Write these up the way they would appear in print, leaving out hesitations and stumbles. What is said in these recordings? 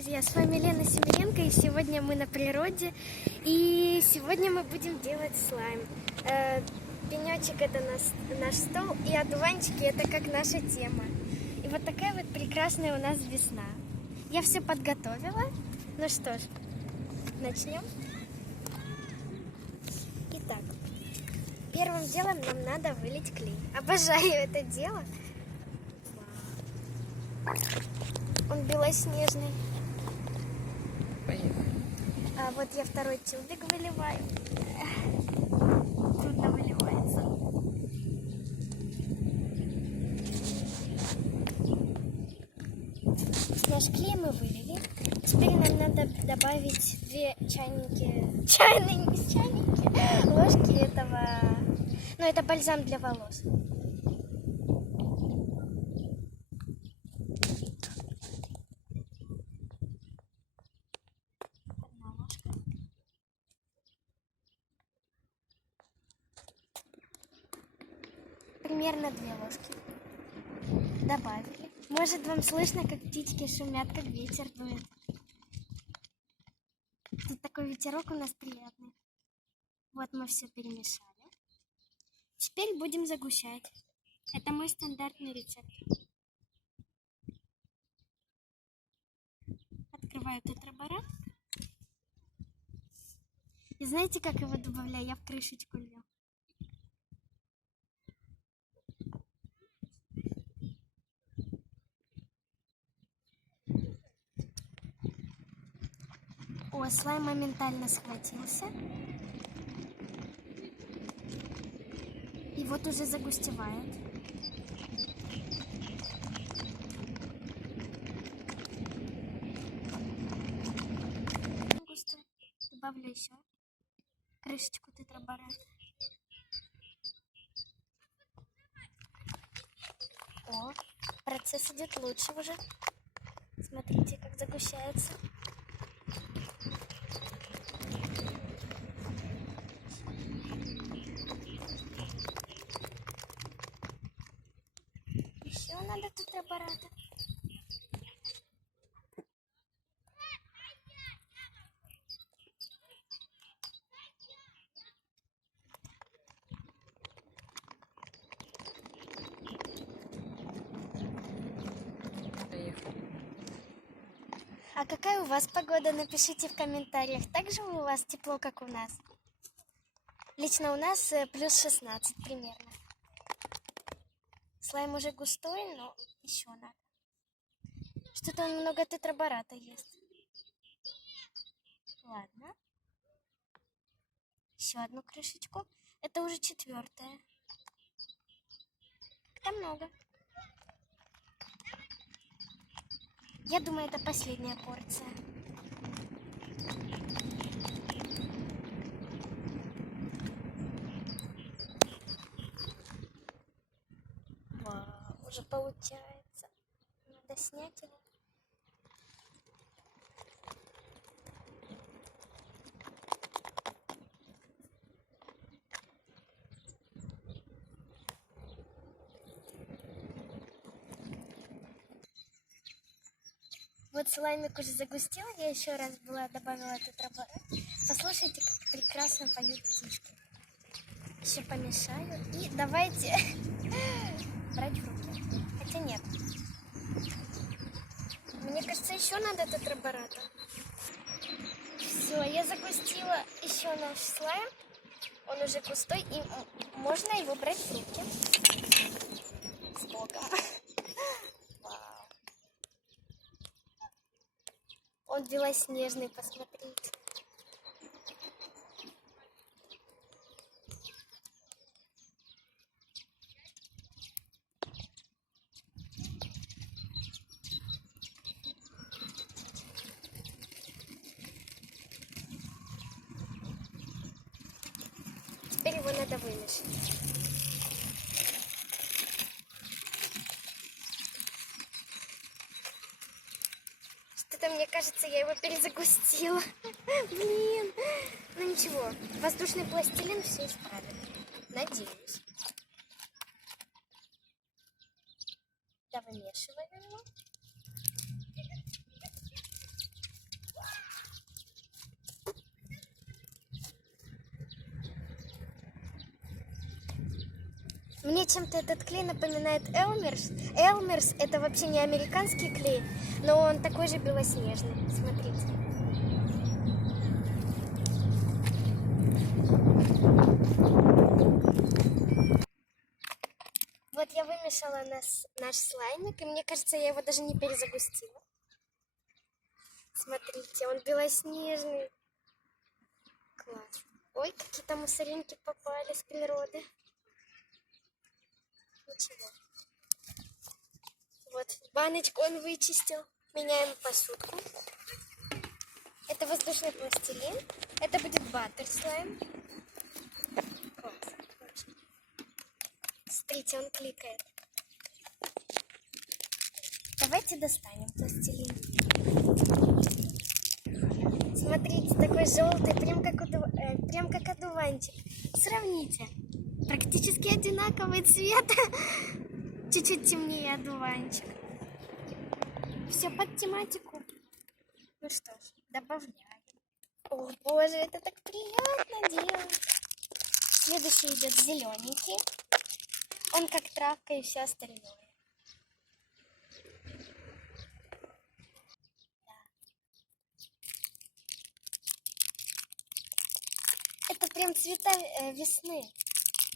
Друзья, с вами Лена Семеренко, и сегодня мы на природе, и сегодня мы будем делать слайм. Пенечек — это наш стол, и одуванчики — это как наша тема. И вот такая вот прекрасная у нас весна. Я все подготовила. Ну что ж, начнем. Итак, первым делом нам надо вылить клей. Обожаю это дело. Он белоснежный. Поехали. А вот я второй тюбик выливаю. Трудно выливается. Наш клей мы вылили. Теперь нам надо добавить 2 чайники, ложки этого. Ну, это бальзам для волос. Примерно 2 ложки. Добавили. Может, вам слышно, как птички шумят, как ветер дует. Тут такой ветерок у нас приятный. Вот мы все перемешали. Теперь будем загущать. Это мой стандартный рецепт. Открываю тетраборат. И знаете, как его добавляю? Я в крышечку лью. О, слайм моментально схватился. И вот уже загустевает. Густой. Добавлю еще крышечку тетрабората. О, процесс идет лучше уже. Смотрите, как загущается. Еще надо тетрабората. Поехали. А какая у вас погода? Напишите в комментариях. Так же у вас тепло, как у нас? Лично у нас плюс 16 примерно. Слайм уже густой, но еще надо. Что-то он много тетрабората ест. Ладно. Еще одну крышечку. Это уже 4-я. Это много. Я думаю, это последняя порция. Вау, уже получается. Надо снять его. Вот слаймик уже загустел, я еще раз добавила тетраборат. Послушайте, как прекрасно поют птички. Еще помешаю. И давайте брать в руки. Хотя нет. Мне кажется, еще надо тетрабората. Все, я загустила еще наш слайм. Он уже густой, и можно его брать в руки. С Богом. Вау. Он белоснежный, посмотрите. Теперь его надо вымешать. Что-то мне кажется, я его перезагустила. Блин. Ну ничего, воздушный пластилин все исправит. Надеюсь. Да, вымешиваем его. Мне чем-то этот клей напоминает Элмерс. Элмерс это вообще не американский клей, но он такой же белоснежный. Смотрите. Вот я вымешала наш слаймик, и мне кажется, я его даже не перезагустила. Смотрите, он белоснежный. Класс. Ой, какие-то мусоринки попали с природы. Ничего. Вот, баночку он вычистил. Меняем посудку. Это воздушный пластилин. Это будет баттер слайм. Класс. Смотрите, он кликает. Давайте достанем пластилин. Смотрите, такой желтый, прям как одуванчик. Сравните. Практически одинаковый цвет. Чуть-чуть темнее одуванчик. Все под тематику. Ну что ж, добавляем. О боже, это так приятно делать. Следующий идет зелененький. Он как травка и все остальное. Это прям цвета весны.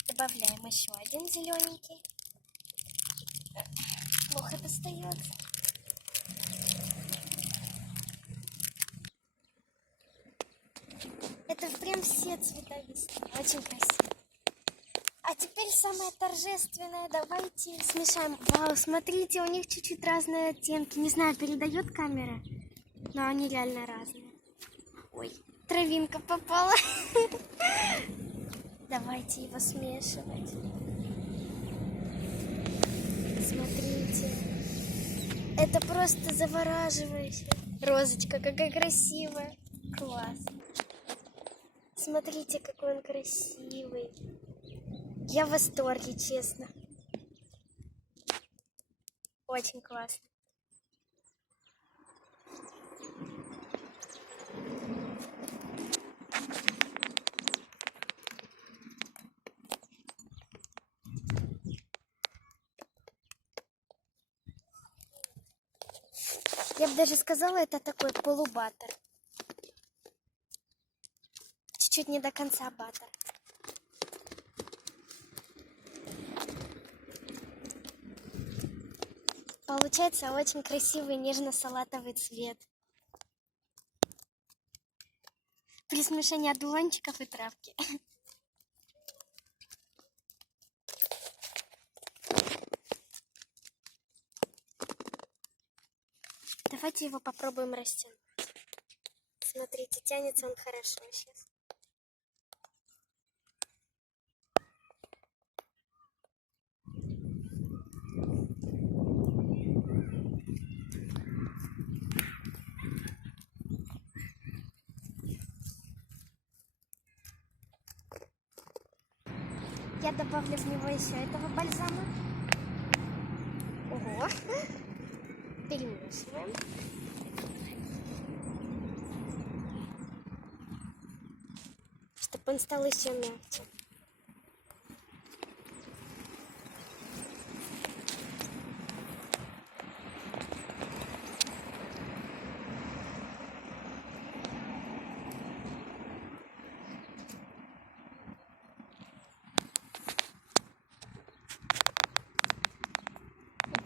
Добавляем еще один зелененький. Плохо достается. Это прям все цвета весны. Очень красиво. А теперь самое торжественное. Давайте смешаем. Вау, смотрите, у них чуть-чуть разные оттенки. Не знаю, передает камера, но они реально разные. Ой, травинка попала. Давайте его смешивать. Смотрите. Это просто завораживающе. Розочка, какая красивая. Класс. Смотрите, какой он красивый. Я в восторге, честно. Очень классно. Я бы даже сказала, это такой полубаттер. Чуть-чуть не до конца баттер. Получается очень красивый нежно-салатовый цвет. При смешении одуванчиков и травки. Давайте его попробуем растянуть. Смотрите, тянется он хорошо сейчас. Я добавлю в него еще этого бальзама. Ого! Перемешиваем. Чтобы он стал еще мягче.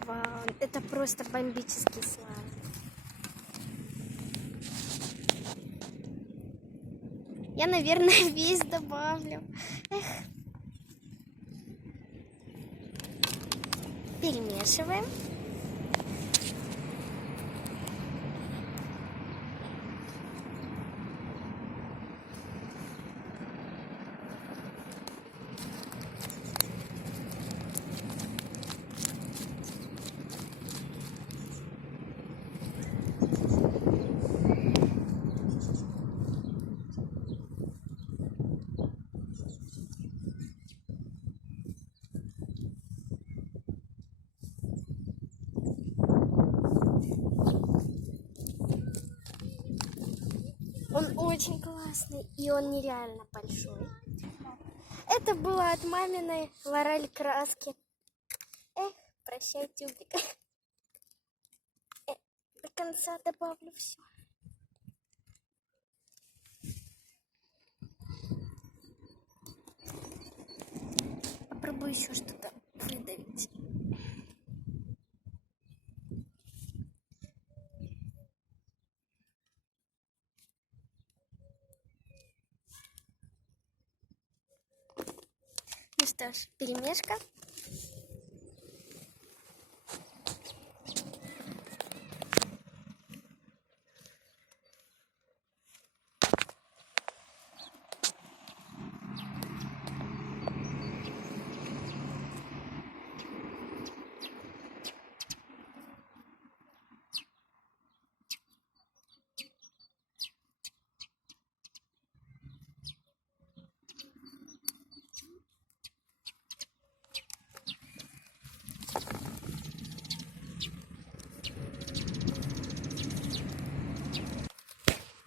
Вау, это просто бомбический слайм. Я, наверное, весь добавлю. Эх. Перемешиваем. Он очень классный, и он нереально большой. Это было от маминой Лорель краски. Эх, прощай, тюбик. До конца добавлю все. Попробую еще что-то выдавить. Ну что ж, перемешка.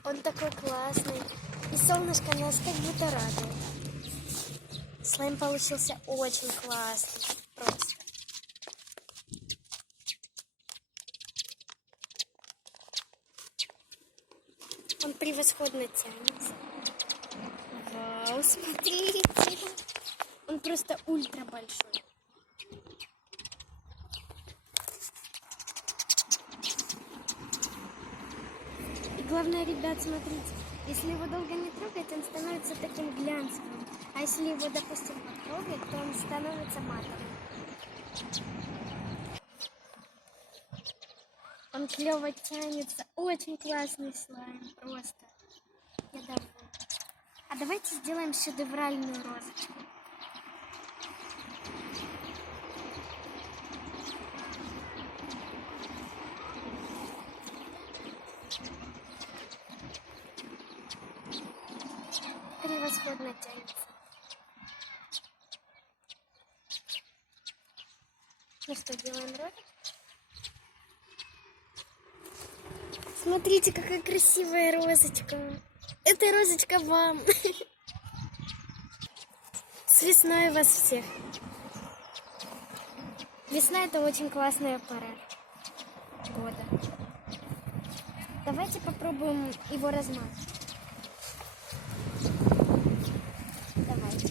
Он такой классный. И солнышко нас как будто радует. Слайм получился очень классный. Просто. Он превосходно тянется. Вау, смотрите. Он просто ультра большой. И главное, ребят, смотрите. Если его долго не трогать, он становится таким глянцевым. А если его, допустим, потрогать, то он становится матовым. Он клево тянется. Очень классный слайм. Просто. Я довольна. А давайте сделаем шедевральную розочку. Превосходно тянется. Ну что, делаем розочку? Смотрите, какая красивая розочка. Это розочка вам. С весной вас всех. Весна — это очень классная пора года. Давайте попробуем его размазать. Давайте.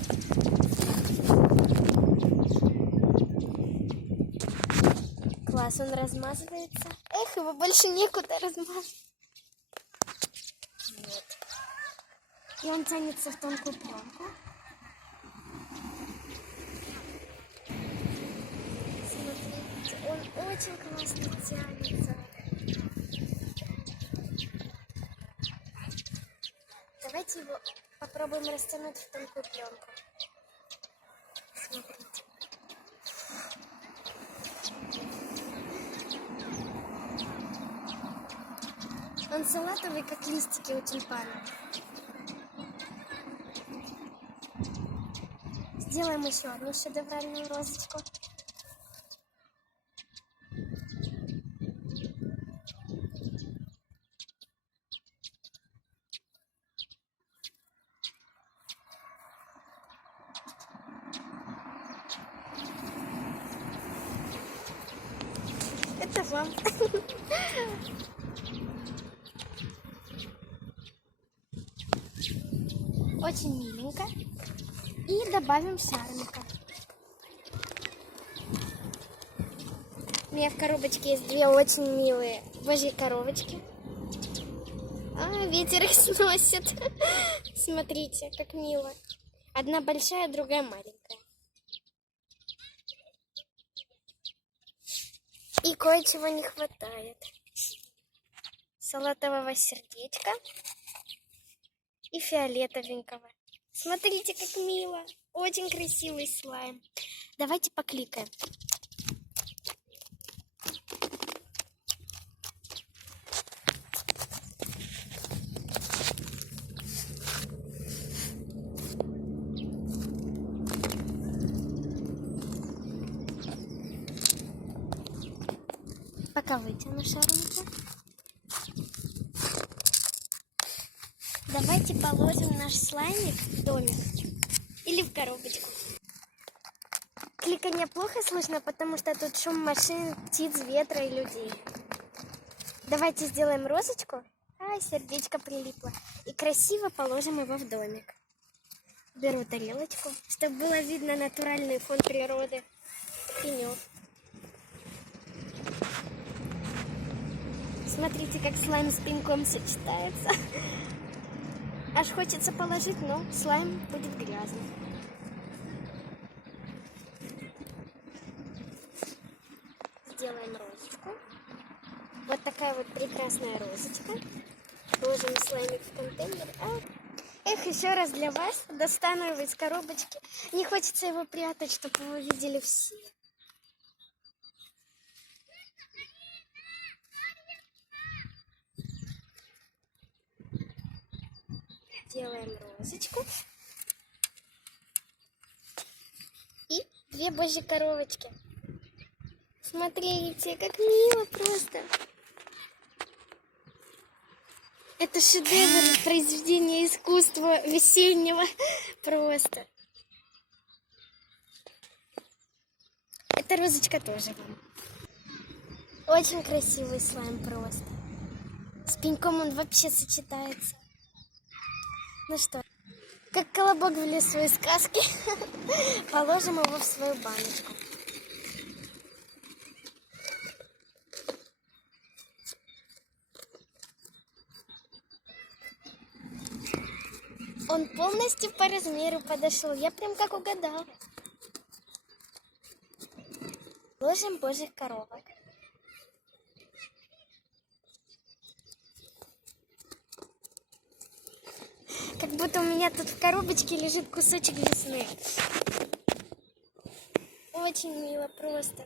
Класс, он размазывается. Эх, его больше некуда размазать. Вот. И он тянется в тонкую пленку. Смотрите, он очень классно тянется. Давайте его попробуем растянуть в тонкую пленку. Смотрите. Он салатовый, как листики у тюльпана. Сделаем еще одну шедевральную розочку. Это вам. Очень миленько. И добавим шармика. У меня в коробочке есть две очень милые божьи коробочки. А, ветер их сносит. Смотрите, как мило. Одна большая, другая маленькая. И кое-чего не хватает. Салатового сердечка и фиолетовенького. Смотрите, как мило. Очень красивый слайм. Давайте покликаем. Пока вытяну шарники. Давайте положим наш слаймик в домик. Или поместили в коробочку. Кликанье плохо слышно, потому что тут шум машин, птиц, ветра и людей. Давайте сделаем розочку. Сердечко прилипло. И красиво положим его в домик. Беру тарелочку, чтобы было видно натуральный фон природы. Пенек. Смотрите, как слайм с пеньком сочетается. Аж хочется положить, но слайм будет грязный. Сделаем розочку. Вот такая вот прекрасная розочка. Положим слаймик в контейнер. Эх, еще раз для вас достану его из коробочки. Не хочется его прятать, чтобы его видели все. Делаем розочку. И 2 божьи коровочки. Смотрите, как мило просто. Это шедевр произведения искусства весеннего. Просто. Эта розочка тоже вам. Очень красивый слайм просто. С пеньком он вообще сочетается. Ну что, как колобок в лесу из сказки, положим его в свою баночку. Он полностью по размеру подошел. Я прям как угадала. Ложим божьих коровок. Как будто у меня тут в коробочке лежит кусочек весны. Очень мило просто.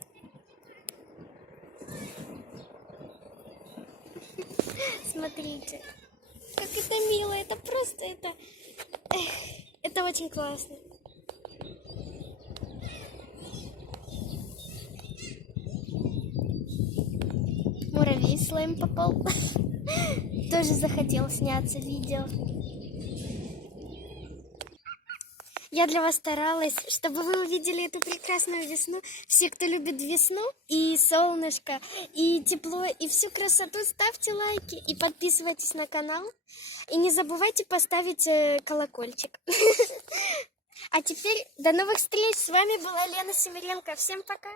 Смотрите. Как это мило. Это просто это очень классно. Муравей слайм попал. Тоже захотел сняться видео. Я для вас старалась, чтобы вы увидели эту прекрасную весну. Все, кто любит весну и солнышко, и тепло, и всю красоту, ставьте лайки и подписывайтесь на канал. И не забывайте поставить колокольчик. А теперь до новых встреч. С вами была Лена Семеренко. Всем пока.